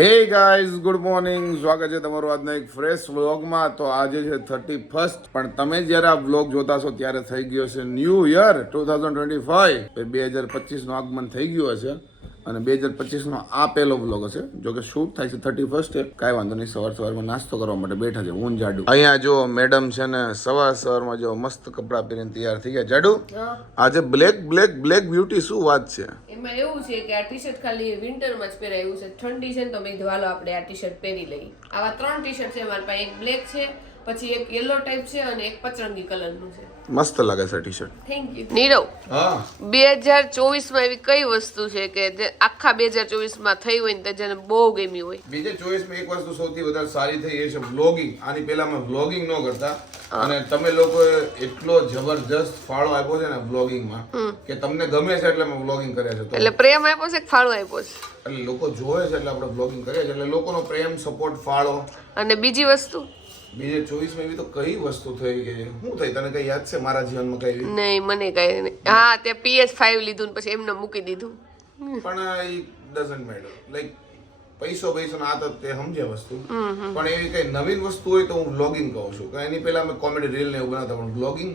Hey guys good morning સ્વાગત છે તમારું આજના એક ફ્રેશ વ્લોગમાં તો આજે છે થર્ટી ફર્સ્ટ પણ તમે જ્યારે આ વ્લોગ જોતા છો ત્યારે થઈ ગયો છે new year two thousand twenty five બે હજાર પચીસનું આગમન થઈ ગયું હશે. અને બે હજાર પચીસનો આ પહેલો વ્લોગ હશે જો કે શૂટ થાય છે થર્ટી ફર્સ્ટે કાંઈ વાંધો નહીં સવાર સવારમાં નાસ્તો કરવા માટે બેઠા છે ઊન જાડુ. અહીંયા જો મેડમ છે ને સવાર સવારમાં જો મસ્ત કપડાં પહેરીને તૈયાર થઈ ગયા. જાડુ આજે બ્લેક બ્લેક બ્લેક બ્યુટી શું વાત છે? એમાં એવું છે કે આ ટી શર્ટ ખાલી વિન્ટરમાં જ પહેરાય એવું છે. ઠંડી છે ને તો મેં કીધું હાલો આપણે આ ટી શર્ટ પહેરી લઈએ. આવા ત્રણ ટી શર્ટ છે મારી પાસે એક બ્લેક છે પછી એક યલો ટાઈપ છે અને એક પચરંગી કલરનું છે. મસ્ત લાગે છે T shirt thank you Nirav હા. બે હજાર ચોવીસમાં એવી કઈ વસ્તુ છે કે જે આખા બે હજાર ચોવીસમાં થઈ હોય ને જેને બહુ ગમી હોય? બીજે ચોવીસમાં એક વસ્તુ સૌથી વધારે સારી થઈ એ છે વ્લોગિંગ આની પહેલા અમે વ્લોગિંગ ન કરતા. અને તમે લોકો એટલો જબરજસ્ત ફાળો આપ્યો છે ને વ્લોગિંગમાં કે તમને ગમે છે એટલે અમે વ્લોગિંગ કર્યા છે. એટલે પ્રેમ આપ્યો છે કે ફાળો આપ્યો છે? એટલે લોકો જોવે છે એટલે આપણે વ્લોગિંગ કરીએ છીએ. એટલે લોકોનો પ્રેમ સપોર્ટ ફાળો. અને બીજી વસ્તુ? બીજે ચોવીસમાં એવી તો કઈ વસ્તુ થઈ કે શું થઈ? તને કઈ યાદ છે મારા જીવનમાં કઈ નહીં મને કઈ નહીં. હા તે પીએસ ફાઈવ લીધું ને પછી એમને મૂકી દીધું. પણ ઈ ડઝન્ટ મેટર લાઈક પૈસો પૈસો ના તો તે સમજે વસ્તુ. પણ એવી કઈ નવીન વસ્તુ હોય તો હું બ્લોગિંગ કહું છું. કે એની પહેલા અમે કોમેડી રીલ ને એવું બનાવતા પણ બ્લોગિંગ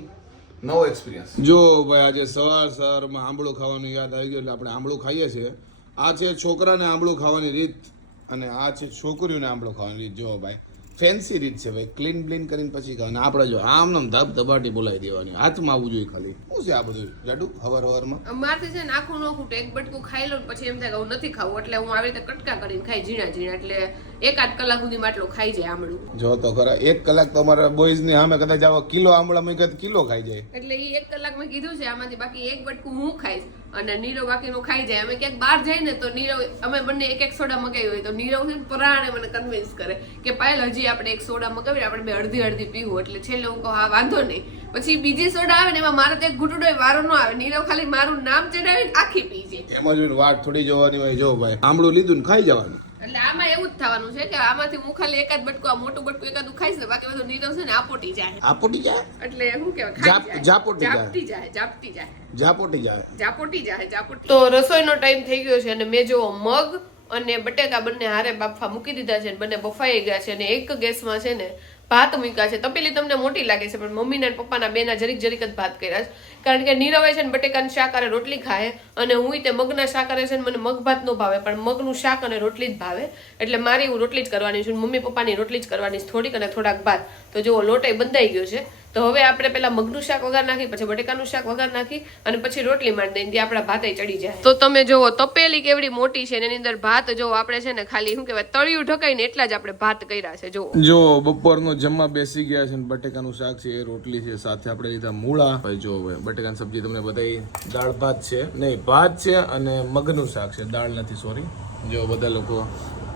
નવો એક્સપિરિયન્સ જો ભાઈ આજે સવાર સવારમાં આંબળું ખાવાનું યાદ આવી ગયું એટલે આપણે આંબળું ખાઈએ છીએ. આ છે છોકરાને આંબળું ખાવાની રીત અને આ છે છોકરીઓને આંબળું ખાવાની રીત. જો ભાઈ ફેન્સી રીત છે ભાઈ. ક્લીન બ્લીન કરીને પછી ખાવાનું. આપણે જો આમ નામ ધબ ધબાટી બોલાવી દેવાની. હાથમાં આવવું જોઈએ ખાલી. શું છે આ બધું? જાડુ? હવાર હવારમાં? અમારથી છે ને આખું ન ખૂટે. એક બટકું ખાઈ લઉં પછી એમ થાય કે હું નથી ખાવું. એટલે હું આવી રીતે કટકા કરીને ખાઈ ઝીણા ઝીણા એટલે એકાદ કલાક સુધી માટલો ખાઈ જાય આમળું. જો તો ખરા એક કલાક તો અમારા બોયઝની સામે કદાચ આવો કિલો આમળા મૂકે કિલો ખાઈ જાય. એટલે એ એક કલાક મેં કીધું છે આમાંથી બાકી એક બટકું હું ખાઈશ અને નીરવ બાકીનું ખાઈ જાય. અમે ક્યાંક બહાર જાય ને તો નીરવ અમે બંને એક એક સોડા મગાવી હોય તો નીરવ છે ને પરાણે મને કન્વિન્સ કરે કે પાયલ હજી આપણે એક સોડા મગાવી આપણે બે અડધી અડધી પીવું. એટલે છેલ્લે હું કહું હા વાંધો નહીં. પછી બીજી સોડા આવે ને એમાં મારે તો એક ઘૂંટડો વારો ન આવે. નીરવ ખાલી મારું નામ ચડાવીને આખી પી જાય. એમાં જોઈને વાત થોડી જોવાની હોય. જો ભાઈ આમળું લીધું ને ખાઈ જવાનું. એટલે આમાં એવું જ થવાનું છે કે આમાંથી હું ખાલી એકાદ બટકું આ મોટું બટકું એકાદ ખાઈશ ને બાકી બધું નીરવ છે ને આપોટી જાય. આપોટી જાય? એટલે શું કહેવાય ખાઈ જાય. જાપોટી જાય. જાપટી જાય જાપટી જાય. ઝાપોટી જાય. જાપોટી જાય જાપોટી. તો રસોઈનો ટાઈમ થઈ ગયો છે અને મેં જો મગ અને બટેકા બંને હારે બાફા મૂકી દીધા છે અને બંને બફાઈ ગયા છે અને એક ગેસમાં છે ને ભાત મૂક્યા છે. તપેલી તમને મોટી લાગે છે, પણ મમ્મીના અને પપ્પાના બેના જરીક જરીક જ ભાત કર્યા છે. કારણ કે નીરવે છે ને બટેકાનું શાક અને રોટલી ખાય અને હું તે મગના શાક કરે છે ને મને મગ ભાત નો ભાવે, પણ મગનું શાક અને રોટલી જ ભાવે. એટલે મારી હું રોટલી જ કરવાની છું મમ્મી પપ્પાની રોટલી જ કરવાની છે, થોડીક અને થોડાક ભાત. તો જો લોટ બંધાઈ ગયો છે. તો હવે આપણે પેલા મગનું શાક વઘાર નાખી, પછી બટેકાનું શાક વઘાર નાખી અને પછી રોટલી માંડી દઈએ ત્યાં આપણા ભાતે ચડી જાય. તો તમે જોવો તપેલી કેવડી મોટી છે એની અંદર ભાત જો આપણે છે ને ખાલી શું કહેવાય, તળિયું ઢકાઈને એટલા જ આપણે ભાત કર્યા છે જો જો બપોરનો જમવા બેસી ગયા છે ને બટેકાનું શાક છે એ રોટલી છે સાથે આપણે લીધા મૂળા. ભાઈ જો હવે બટેકાની સબ્જી તમને બતાવી દાળ ભાત છે નહીં ભાત છે અને મગનું શાક છે. દાળ નથી સોરી જો બધા લોકો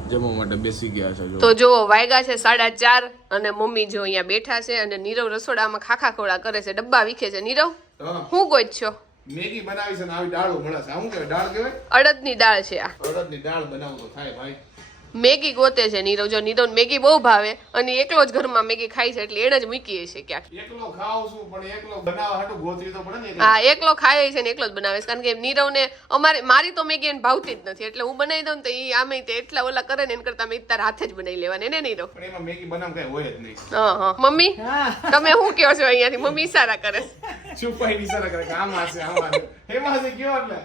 જમવા માટે બેસી ગયા છે તો જો વાયગા છે સાડા ચાર અને મમ્મી જો અહીંયા બેઠા છે અને નીરવ રસોડામાં ખાખા ખોળા કરે છે ડબ્બા વીખે છે. નીરવ હા, ગોઈ છો? મેગી બનાવી છે ને આવી દાળો મળે છે. શું કહેવાય? દાળ કહેવાય? અડદની દાળ છે આ. અડદની દાળ બનાવતો થાય ભાઈ. મેગી ગોતે છે નીરવ. જો નીરવ મેગી બહુ ભાવે અને એકલો જ ઘરમાં મેગી ખાય છે એટલે એને જ મૂકીએ છે ક્યાંક. એકલો ખાવ છું પણ એકલો બનાવવા હાટું ગોતવી તો પડે ને હા એકલો ખાય છે ને એકલો જ બનાવે છે. કારણ કે નીરવને અમારે મારી તો મેગી એને ભાવતી જ નથી. એટલે હું બનાવી દઉં ને તો એ આમે તે એટલા ઓલા કરે ને એના કરતા મેં તાર હાથે જ બનાવી લેવાની એને નીરવ પણ એમાં મેગી બનાવ કઈ હોય જ નહીં. હા હા. મમ્મી તમે શું કહો છો અહીંયાથી? મમ્મી ઈશારા કરે છે. છુપાઈ નિશારા કરે કે આમાં છે આમાં છે. એમાં છે કયો એટલે?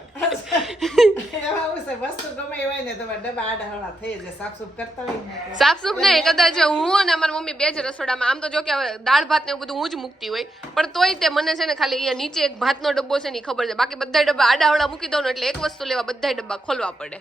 એમાં હું છે, વસ્તુ ગમે એવાય ને તમારે ડબ્બા આડા હળા થઈ જાય સાફસૂફ કરતા હોય સાફ સુફ નહીં કદાચ હું અને અમારી મમ્મી બે જ રસોડામાં આમ તો જો કે દાળ ભાત ને એવું બધું હું જ મૂકતી હોય પણ તોય તે મને છે ને ખાલી અહીંયા નીચે એક ભાતનો ડબ્બો છે ને ખબર છે. બાકી બધા ડબ્બા આડાવડા મૂકી દઉં ને એટલે એક વસ્તુ લેવા બધા ડબ્બા ખોલવા પડે.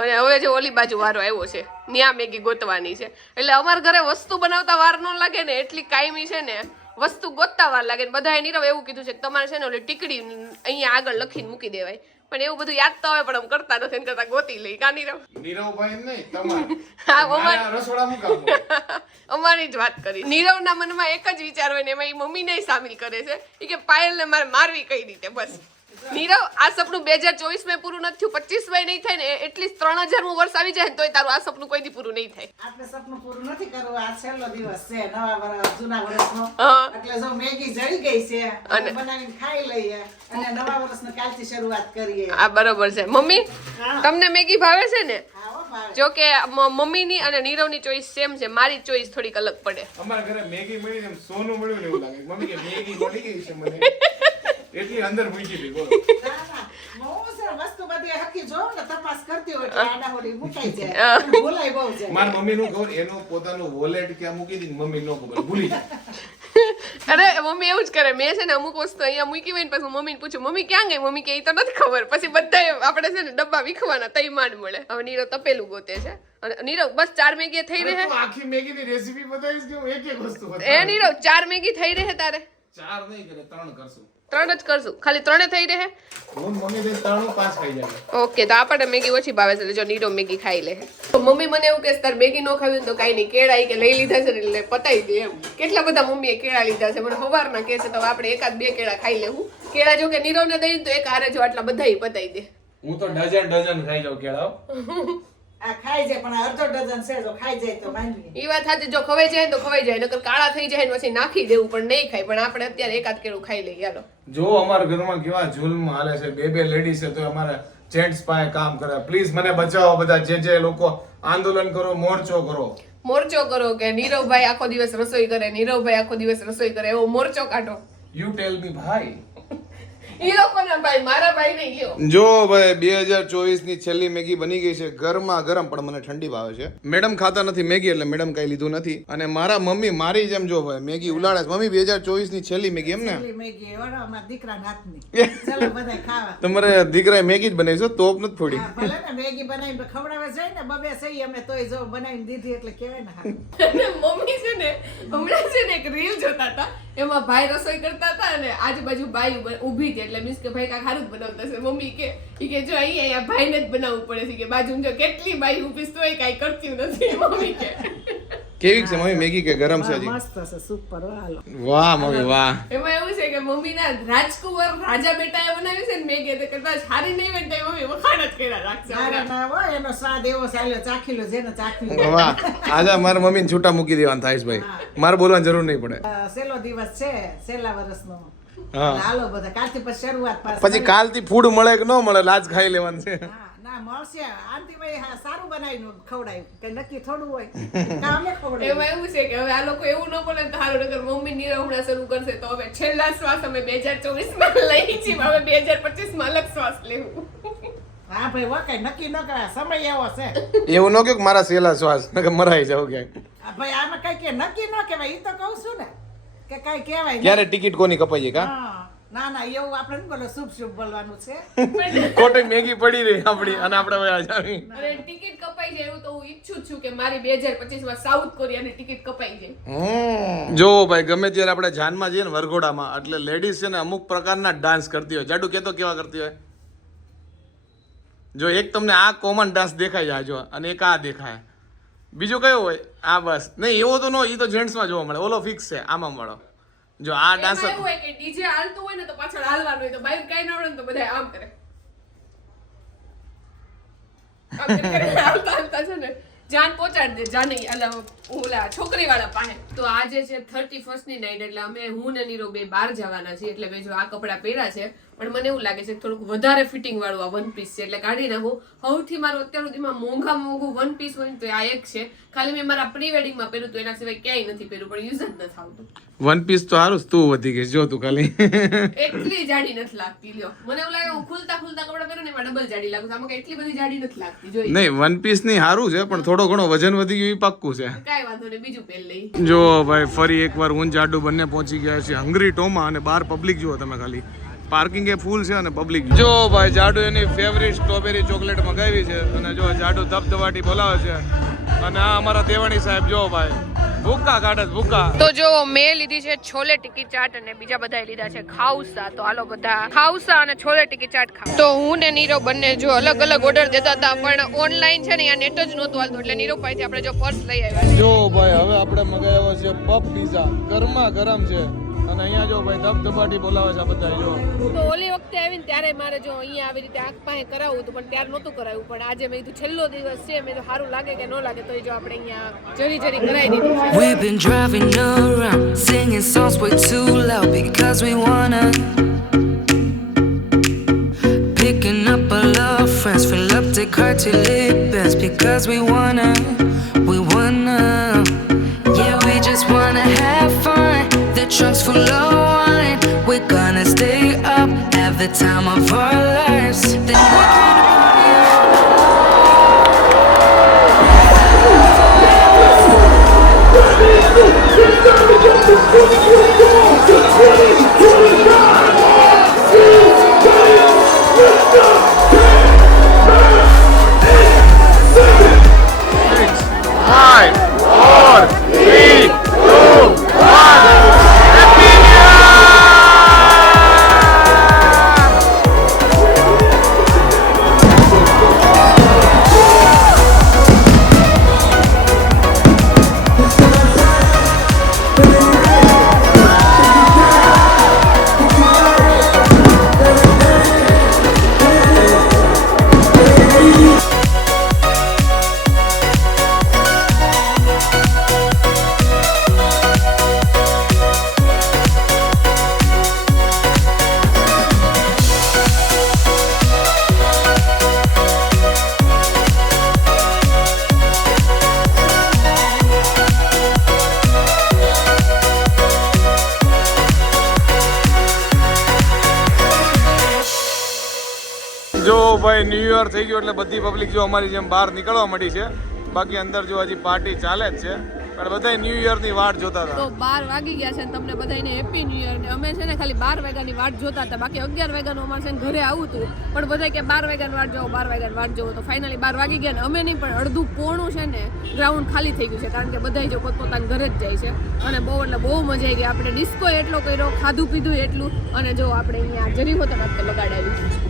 અને હવે જે ઓલી બાજુ વારો આવ્યો છે ન્યા મેગી ગોતવાની છે. એટલે અમારા ઘરે વસ્તુ બનાવતા વાર ન લાગે ને એટલી કાયમી છે ને. વસ્તુ ગોતતા વાર લાગે ને બધાએ નીરવ એવું કીધું છે કે તમારે છે ને ઓલી ટીકડી અહીંયા આગળ લખીને મૂકી દેવાય. પણ એવું બધું યાદ તો હોય પણ આમ કરતા નથી કરતા ગોતી લઈ કા નીરવ? નીરવભાઈ નહીં તમારે. હા, અમાર- રસોડા જ વાત કરી. નીરવના મનમાં એક જ વિચાર હોય ને એમાં એ મમ્મીને સામેલ કરે છે. કે કે પાયલને મારે મારવી કઈ રીતે? બસ. નીરવ આ સપનું બે હજાર ચોવીસમાં પૂરું નથી થયું. પચીસમાં નહીં થાય ને એટલીસ્ટ ત્રણ હજારનું વર્ષ આવી જાય તોય તારું આ સપનું કોઈ દી પૂરું નહીં થાય. આપણે સપનું પૂરું નથી કરવું. આ છેલ્લો દિવસ છે નવા વર્ષ જૂના વર્ષનો હા. એટલે જો મેગી જળી ગઈ છે અને- બનાવીને ખાઈ લઈએ અને નવા વર્ષને કાલથી શરૂઆત કરીએ. આ બરોબર છે. મમ્મી તમને મેગી ભાવે છે ને? જો કે મમ્મીની અને નીરવની ચોઈસ સેમ છે. મારી ચોઈસ થોડીક અલગ પડે. અમારા ઘરે મેગી મળી ને સોનું મળ્યું ને એવું લાગે. મમ્મી કે મેગી મળી ગઈ છે મને. એટલી અંદર મૂકી બોલો. વસ્તુ બધી હરખી જોઉં ને તપાસ કરતી હોય એટલે મુકાઈ જાય. ભૂલાઈ બહુ જાય મારા મમ્મી નું ખબર એનું પોતાનું વોલેટ ક્યાં મૂકી દીધી? મમ્મી નો ખબર ભૂલી જાય અરે મમ્મી એવું જ કરે. મેં છે ને અમુક વસ્તુ અહીંયા મૂકી હોય ને પછી મમ્મી પૂછું મમ્મી ક્યાં ગઈ? મમ્મી કે તો નથી ખબર. પછી બધા આપણે છે ને ડબ્બા વીખવાના તઈ માંડ મળે. હવે નીરવ તપેલું ગોતે છે. અને નીરવ બસ ચાર મેગી થઈ રહે. આખી મેગી ની રેસીપી બતાવીશ કે એક એક વસ્તુ એ નીરવ ચાર મેગી થઈ રહે તારે. ચાર નહીં કરે ત્રણ કરશું. ત્રણ જ કરશું. ખાલી ત્રણે થઈ રહે? હું મમ્મી બે ત્રણ પાંચ ખાઈ જાય. ઓકે તો આપણને મેગી ઓછી ભાવે છે. જો નીરવ મેગી ખાઈ લે. તો મમ્મી મને એવું કે તાર મેગી નો ખાવી તો કાંઈ નહીં કેળા કે લઈ લીધા છે એટલે પતાઈ દે એમ. કેટલા બધા મમ્મીએ કેળા લીધા છે? મને સવારના કહે છે તો આપણે એકાદ બે કેળા ખાઈ લેવું કેળા જો કે નીરવને દઈ ને તો એક હારે જો આટલા બધા પતાઈ દે. હું તો ડઝન ડઝન ખાઈ લઉં કેળા આ ખાઈ જાય પણ અડધો ડઝન છે જો ખાઈ જાય તો માંડવી એ વાત સાચી જો ખવાઈ જાય તો ખવાઈ જાય નકર કાળા થઈ જાય ને પછી નાખી દેવું પણ નહીં ખાય. પણ આપણે અત્યારે એકાદ કેળું ખાઈ લઈએ હાલો. જો અમારા ઘરમાં કેવા જુલ્મ હાલે છે બે બે લેડીઝ છે તો અમારે જેન્ટ્સ પાસે કામ કરે. પ્લીઝ મને બચાવો બધા જે જે લોકો આંદોલન કરો મોરચો કરો. મોરચો કરો કે નીરવભાઈ આખો દિવસ રસોઈ કરે નીરવભાઈ આખો દિવસ રસોઈ કરે એવો મોરચો કાઢો. યુ ટેલ મી ભાઈ. ઈ લોકોના ભાઈ મારા ભાઈ નહીં લ્યો. જો ભાઈ બે હજાર ચોવીસની છેલ્લી મેગી બની ગઈ છે ગરમા ગરમ પણ મને ઠંડી ભાવે છે. મેડમ ખાતા નથી મેગી એટલે મેડમ કઈ લીધું નથી. અને મારા મમ્મી મારી જેમ જો ભાઈ મેગી ઉલાડે છે. મમ્મી બે હજાર ચોવીસની છેલ્લી મેગી એમ ને? પેલી મેગી વળો અમારા દીકરાના હાથની. ચાલો બધા ખાવા. તમારે દીકરા મેગી જ બનાવી છો તોપ નથી થોડી ભલે ને મેગી બનાવીને ખવડાવે જાય ને બબે સહી અમે તોય જો બનાવીને દીધી એટલે કહેવાય ને મમ્મી છે ને હમણાં છે ને એક રીલ જોતા હતા. એમાં ભાઈ રસોઈ કરતા હતા અને આજુબાજુ બાઈ ઊભી હતી એટલે મીન્સ કે ભાઈ કાંઈ ખારું જ બનાવતા હશે મમ્મી કે એ કે જો અહીંયા અહીંયા ભાઈને જ બનાવવું પડે છે. કે બાજુ જો કેટલી બાઈ ઊભી તો તોય કાંઈ કરતી નથી. મમ્મી કે કેવી છે મમ્મી? મેગી કે ગરમ છે હજી? મસ્ત છે સુપર હાલો. વાહ મમ્મી વાહ. એમાં એવું છે કે મમ્મીના રાજકુંવર રાજા બેટાએ બનાવી છે ને મેગી તો કરતા સારી નહીં હોય ને તો મમ્મી વખાણ જ કર્યા રાખશે ના ના હોય એનો સ્વાદ એવો ચાલ્યો ચાખી લો જેને ચાખ્યું વાહ. આજે મારા મમ્મીને છૂટા મૂકી દેવાનું થાય ભાઈ. મારે બોલવાની જરૂર નહીં પડે. સેલો દિવસ છે સેલા વર્ષનો. હા. હાલો બધા. કાલથી પછી શરૂઆત પાછી પછી કાલથી ફૂડ મળે કે ન મળે લાજ ખાઈ લેવાનું છે. હા. મળશે. આંટીભાઈ હા સારું બનાવીને ખવડાયું. કે નક્કી થોડું હોય. ના અમે ખવડાવ્યું એમાં એવું છે કે હવે આ લોકો એવું ન બોલે તો હારું નગર મમ્મી નીરવ શરૂ કરશે. તો હવે છેલ્લા શ્વાસ અમે બે હજાર ચોવીસમાં લઈ છીએ હવે બે હજાર પચીસમાં અલગ શ્વાસ લેવું. હા ભાઈ વા કઈ નક્કી ન કરાય. સમય એવો છે. એવું ન કે મારા સેલા શ્વાસ નકર મરાઈ જાવ કે ભાઈ આમાં કઈ કે નક્કી ન કહેવાય. એ તો કહું છું ને કે કઈ કહેવાય ક્યારે ટિકિટ કોની કપાઈ છે કા? હા. ના ના એવું આપણે બોલો શુભ શુભ બોલવાનું છે. ખોટી મેગી પડી રહી આપણી અને આપણે ટિકિટ કપાઈ જાય એવું તો હું ઈચ્છું છું કે મારી બે હજાર પચીસમાં સાઉથ કોરિયાની ટિકિટ કપાઈ જાય. જો ભાઈ ગમે ત્યારે આપણે જાનમાં જઈએ ને વરઘોડામાં એટલે લેડીઝ છે ને અમુક પ્રકારના ડાન્સ કરતી હોય. જાડુ કેતો કેવા કરતી હોય? જો એક તમને આ કોમન ડાન્સ દેખાય જાય જો અને એક આ દેખાય. બીજો કયો હોય? આ બસ. નહીં એવો તો નો એ તો જેન્ટ્સમાં જોવા મળે. ઓલો ફિક્સ છે આમાં મળો જો આ ડાન્સ એવું હોય કે ડીજે હાલતું હોય ને તો પાછળ હાલવાનું હોય તો બાઈક કઈ ના આવડે ને તો બધા આમ કરે. જાન પહોંચાડી દે જાની અલા ઓલા છોકરી વાળા પાસે. તો આજે છે થર્ટી ફર્સ્ટની નાઈટ એટલે અમે હું ને નીરો બે બહાર જવાના છીએ એટલે મેં જો આ કપડાં પહેર્યા છે પણ મને એવું લાગે છે કે થોડુંક વધારે ફિટિંગ વાળું આ વન પીસ છે. એટલે કાઢી નાખું. સૌથી મારું અત્યાર સુધીમાં મોંઘા મોંઘું વન પીસ હોય તો આ એક છે. ખાલી મેં મારા પ્રી વેડિંગમાં પહેર્યું તો એના સિવાય ક્યાંય નથી પહેર્યું પણ યુઝ જ નથી આવતું. વન પીસ તો સારું તું વધી ગઈ જો તું ખાલી. એટલી જાડી નથી લાગતી લ્યો. મને એવું લાગે હું ખુલતા ખુલતા કપડા પહેરું ને એમાં ડબલ જાડી લાગુ. આમાં એટલી બધી જાડી નથી લાગતી જોઈએ નહીં વન પીસની સારું છે પણ થોડો ઘણો વજન વધી ગયું એ પાક્કું છે. કાંઈ વાંધો નહીં બીજું પહેર લઈ. જો ભાઈ ફરી એકવાર ઊંચ જાડુ બંને પહોંચી ગયા છે હંગરી ટોમા અને બાર પબ્લિક જુઓ તમે ખાલી. પાર્કિંગ એ ફૂલ છે અને પબ્લિક જો ભાઈ જાડુ એની ફેવરિટ સ્ટ્રોબેરી ચોકલેટ મગાવી છે અને જો જાડુ ધબધબાટી બોલાવે છે અને આ અમારા દેવાણી સાહેબ જો ભાઈ ભૂકા કાઢે ભૂકા. તો જો મેં લીધી છે છોલે ટિકી ચાટ અને બીજા બધા લીધા છે ખાઉસા. તો હાલો બધા ખાઉસા અને છોલે ટિકી ચાટ ખા તો હું ને નીરવ બંને જો અલગ અલગ ઓર્ડર દેતા હતા પણ ઓનલાઈન છે ને અહીંયા નેટ જ નહોતું હાલતું. એટલે નીરવ પાસેથી આપણે જો પર્સ લઈ આવ્યા જો ભાઈ હવે આપણે મગાવ્યો છે પફ પીઝા ગરમા ગરમ છે. અને અહીંયા જો ભાઈ ધબધબાટી બોલાવે છે આ બધા જો તો ઓલી વખતે આવીને ત્યારે મારે જો અહીંયા આવી રીતે આંખ પાસે કરાવવું હતું પણ ત્યારે નહોતું કરાવ્યું પણ આજે મેં કીધું છેલ્લો દિવસ છે મેં તો સારું લાગે કે ન લાગે તો જો આપણે અહીંયા જરી જરી કરાવી દીધું છે We've been driving around, singing songs way too loud because we wanna. Picking up our love friends, fill up to car till it bends because we wanna, The time of our lives. ભાઈ new year થઈ ગયું એટલે બધી public જો અમારી જેમ બહાર નીકળવા મળી છે, બાકી અંદર જો હજી પાર્ટી ચાલે જ છે, પણ બધા ન્યૂ યરની વાટ જોતા તો હતા બાર વાગી ગયા છે તમને બધાને હેપી ન્યુ યર ને અમે છે ને ખાલી બાર વાગ્યાની વાટ જોતા હતા, બાકી અગિયાર વાગ્યાનું અમારે છે ને ઘરે આવું હતું, પણ બધા કે બાર વાગ્યાની વાટ જોવો, બાર વાગ્યાની વાટ જોવો, તો ફાઇનલી બાર વાગી ગયા ને અમે નહીં, પણ અડધું પોણું છે ને ગ્રાઉન્ડ ખાલી થઈ ગયું છે, કારણ કે બધા જો પોતપોતાના ઘરે જ જાય છે, અને બહુ એટલે બહુ મજા આવી ગઈ. આપણે ડિસ્કો એટલો કર્યો, ખાધું પીધું એટલું, અને જો આપણે અહીંયા જરી હોતે વાત લગાડાવી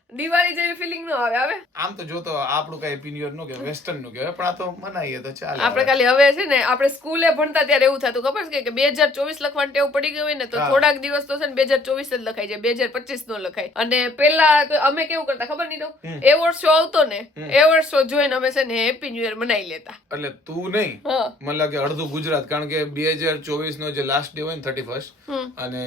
Diwali જેવી ફિલિંગ નો આવે હવે આમ તો જોતો આપણું કઈ યરનું કહેવાય વેસ્ટર્નનું કે પણ આ તો મનાઈએ તો ચાલે આપણે ખાલી હવે છે ને આપણે સ્કૂલે ભણતા ત્યારે એવું થતું ખબર છે કે બે હજાર ચોવીસ લખવાનું ટેવ પડી ગયું હોય ને તો થોડાક દિવસ તો છે ને બે હજાર ચોવીસ જ લખાય છે બે હજાર પચીસ નો લખાય. અને પેલા અમે કેવું કરતા ખબર નહીં તો એવોર્ડ શો આવતો ને એવોર્ડ શો જોઈને અમે છે ને હેપી ન્યુ યર મનાઈ લેતા. એટલે તું નહીં. મને લાગે અડધું ગુજરાત કારણ કે બે હજાર ચોવીસ નો જે લાસ્ટ ડે હોય ને થર્ટી ફર્સ્ટ અને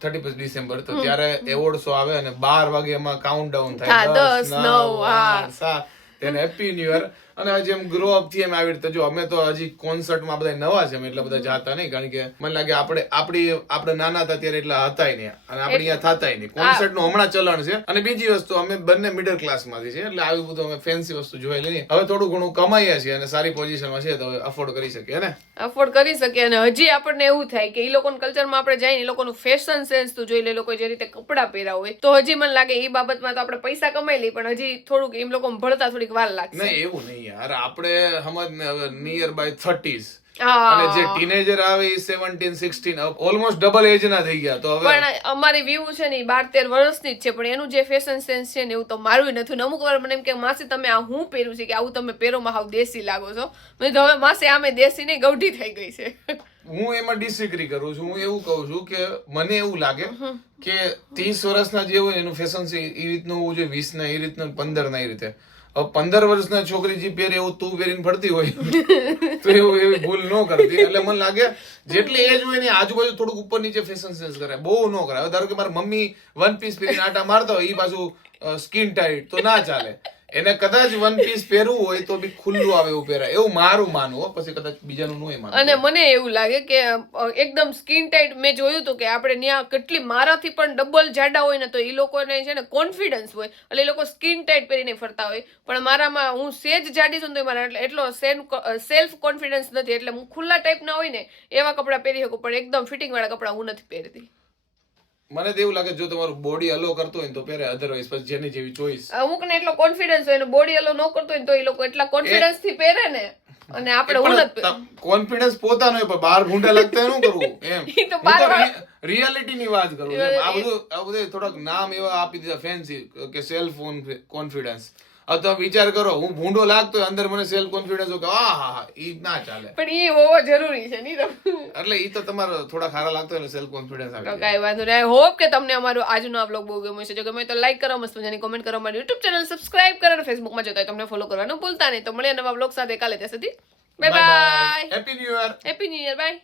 થર્ટી ફર્સ્ટ ડિસેમ્બર તો ત્યારે એવોર્ડ શો આવે અને બાર વાગે એમાં કાઉન્ટ ડાઉન થાય દસ, નવ. આઠ, સાત તેને હેપી ન્યુ યર અને જેમ ગ્રો અપથી એમ આવી રીતે જો અમે તો હજી કોન્સર્ટમાં બધા નવા છે એટલે બધા જાતા નહીં કારણ કે મને લાગે આપણે આપણી આપણે નાના હતા ત્યારે એટલા હતા નહીં. અને આપણે અહીંયા થતા નહીં. કોન્સર્ટનું હમણાં ચલણ છે. અને બીજી વસ્તુ અમે બંને મિડલ ક્લાસમાંથી છે એટલે આવી બધું અમે ફેન્સી વસ્તુ જોઈ લઈએ હવે થોડું ઘણું કમાઈએ છીએ અને સારી પોઝિશનમાં છે તો અફોર્ડ કરી શકીએ ને? અફોર્ડ કરી શકીએ અને હજી આપણને એવું થાય કે એ લોકોના કલ્ચરમાં આપણે જઈએ એ લોકોનું ફેશન સેન્સ તું જોઈ લે એ લોકોએ જે રીતે કપડાં પહેર્યા હોય તો હજી મને લાગે એ બાબતમાં તો આપણે પૈસા કમાઈ લઈએ પણ હજી થોડુંક એમ લોકો ભળતા થોડીક વાર લાગશે. નહીં એવું નહીં. યાર આપણે સમજ ને હવે નિયર બાય થર્ટીઝ અને જે ટીનેજર આવે એ seventeen sixteen almost double age ના થઈ ગયા તો હવે પણ અમારી વ્યૂ છે ને બાર તેર વર્ષની જ છે પણ એનું જે ફેશન સેન્સ છે ને એવું તો મારું નથી. અમુક વાર મને એમ કે માસી તમે આ હું પહેર્યું છે? કે આવું તમે પહેરો માં હાવ દેશી લાગો છો. મેં હવે માસી આમે દેશી નહીં ગૌઢી થઈ ગઈ છે. હું એમાં ડિસએગ્રી કરું છું. હું એવું કહું છું કે મને એવું લાગે કે ત્રીસ વર્ષના જે હોય એનું ફેશન છે એ રીતનું હોવું જોઈએ વીસ ના એ રીતનું પંદર ના એ રીતે. હવે પંદર વર્ષના છોકરી જે પહેરે એવું તું પહેરીને ફરતી હોય તો એવું એવી ભૂલ ન કરતી. એટલે મને લાગે જેટલી એજ હોય એની આજુબાજુ થોડુંક ઉપર નીચે ફેશન સેન્સ કરે બહુ ન કરે હવે ધારો કે મારી મમ્મી વન પીસ પહેરીને આટા મારતા હોય એ પાછું સ્કિન ટાઈટ તો ના ચાલે. એને કદાચ વન પીસ પહેરવું હોય તો બી ખુલ્લું આવે એવું પહેરાય. એવું મારું માનવું પછી કદાચ બીજાનું નું માનવું. અને મને એવું લાગે કે એકદમ સ્કિન ટાઈટ મેં જોયું હતું કે આપણે ત્યાં કેટલી મારાથી પણ ડબલ જાડા હોય ને તો એ લોકોને છે ને કોન્ફિડન્સ હોય. એટલે એ લોકો સ્કિન ટાઈટ પહેરીને ફરતા હોય. પણ મારામાં હું સેજ જાડી છું તો મારા એટલે એટલો સેલ્ફ કોન્ફિડન્સ નથી. એટલે હું ખુલ્લા ટાઈપના હોય ને એવા કપડાં પહેરી શકું, પણ એકદમ ફિટિંગવાળા કપડાં હું નથી પહેરતી. મને તો એવું લાગે જો તમારું બોડી અલો કરતો હોય તો પહેરે. અધરવાઇઝ પછી જેની જેવી ચોઈસ અમુકને એટલો કોન્ફિડન્સ હોય ને બોડી અલો ન કરતો હોય તો એ લોકો એટલા કોન્ફિડન્સથી પહેરે ને. અને આપણે હું કોન્ફિડન્સ પોતાનો હોય પણ બહાર ભૂંડા લાગતા એનું કરવું? એમ. તો રિયાલિટી ની વાત કરું. આ બધું આ બધું થોડાક નામ એવા આપી દીધા. ફેન્સી કે સેલ્ફ કોન્ફિડન્સ હવે તમે વિચાર કરો હું ભૂંડો લાગતો અંદર મને સેલ્ફ કોન્ફિડન્સ હોય કે આ હા હા ઈ ના ચાલે. પણ એ હોવો જરૂરી છે નહીં એટલે ઈ તો તમારો થોડા ખારા લાગતો એટલે સેલ્ફ કોન્ફિડન્સ આવે તો કાઈ વાંધો નહીં. હોપ કે તમને અમારો આજનો આ બ્લોગ બહુ ગમ્યો છે જો ગમે તો લાઈક કરો મસ્ત મજાની કોમેન્ટ કરો અમારી YouTube ચેનલ સબસ્ક્રાઇબ કરો અને ફેસબુકમાં જોતા હોય તમને ફોલો કરવાનું ભૂલતા નહીં. તો મળીએ નવા બ્લોગ સાથે કાલે ત્યાં સુધી. Bye bye happy new year happy new year bye